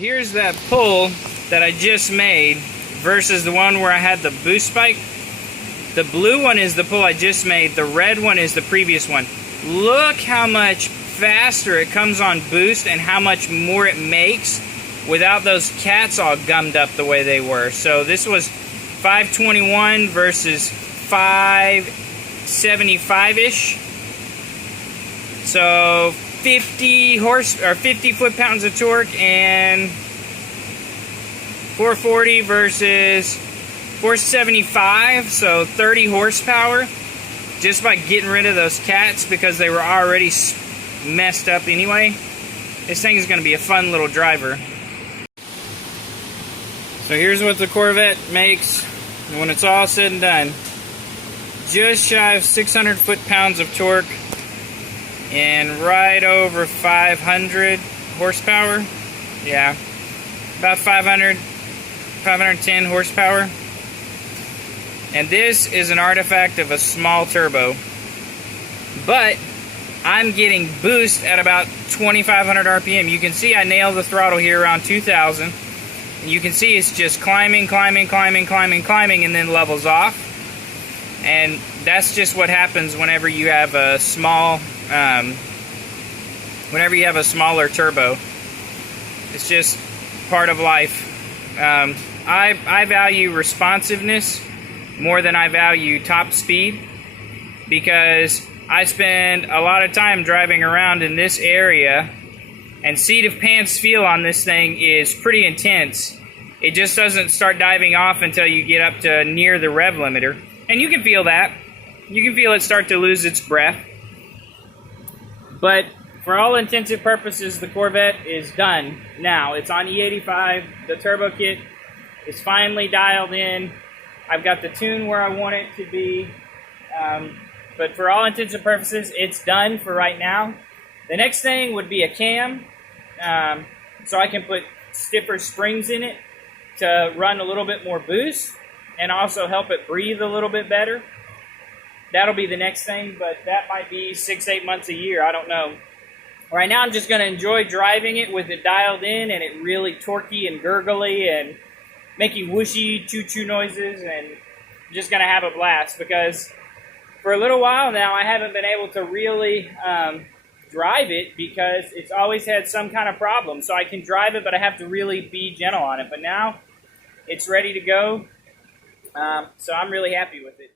Here's that pull that I just made versus the one where I had the boost spike. The blue one is the pull I just made. The red one is the previous one. Look how much faster it comes on boost and how much more it makes without those cats all gummed up the way they were. So this was 521 versus 575-ish. So 50 foot-pounds of torque and 440 versus 475, so 30 horsepower, just by getting rid of those cats because they were already messed up anyway. This thing is going to be a fun little driver. So here's what the Corvette makes when it's all said and done. Just shy of 600 foot-pounds of torque and right over 500 horsepower. Yeah, about 510 horsepower. And this is an artifact of a small turbo. But I'm getting boost at about 2,500 RPM. You can see I nailed the throttle here around 2,000. And you can see it's just climbing, climbing, climbing, climbing, climbing, and then levels off. And that's just what happens whenever you have a smaller turbo. It's just part of life. I value responsiveness more than I value top speed, because I spend a lot of time driving around in this area, and seat of pants feel on this thing is pretty intense. It just doesn't start diving off until you get up to near the rev limiter. And you can feel that. You can feel it start to lose its breath. But for all intents and purposes, the Corvette is done now. It's on E85. The turbo kit is finally dialed in. I've got the tune where I want it to be. But for all intents and purposes, it's done for right now. The next thing would be a cam. So I can put stiffer springs in it to run a little bit more boost and also help it breathe a little bit better. That'll be the next thing, but that might be 6-8 months a year. I don't know. Right now, I'm just going to enjoy driving it with it dialed in and it really torquey and gurgly and making whooshy choo-choo noises, and just going to have a blast, because for a little while now, I haven't been able to really drive it because it's always had some kind of problem. So I can drive it, but I have to really be gentle on it. But now it's ready to go. So I'm really happy with it.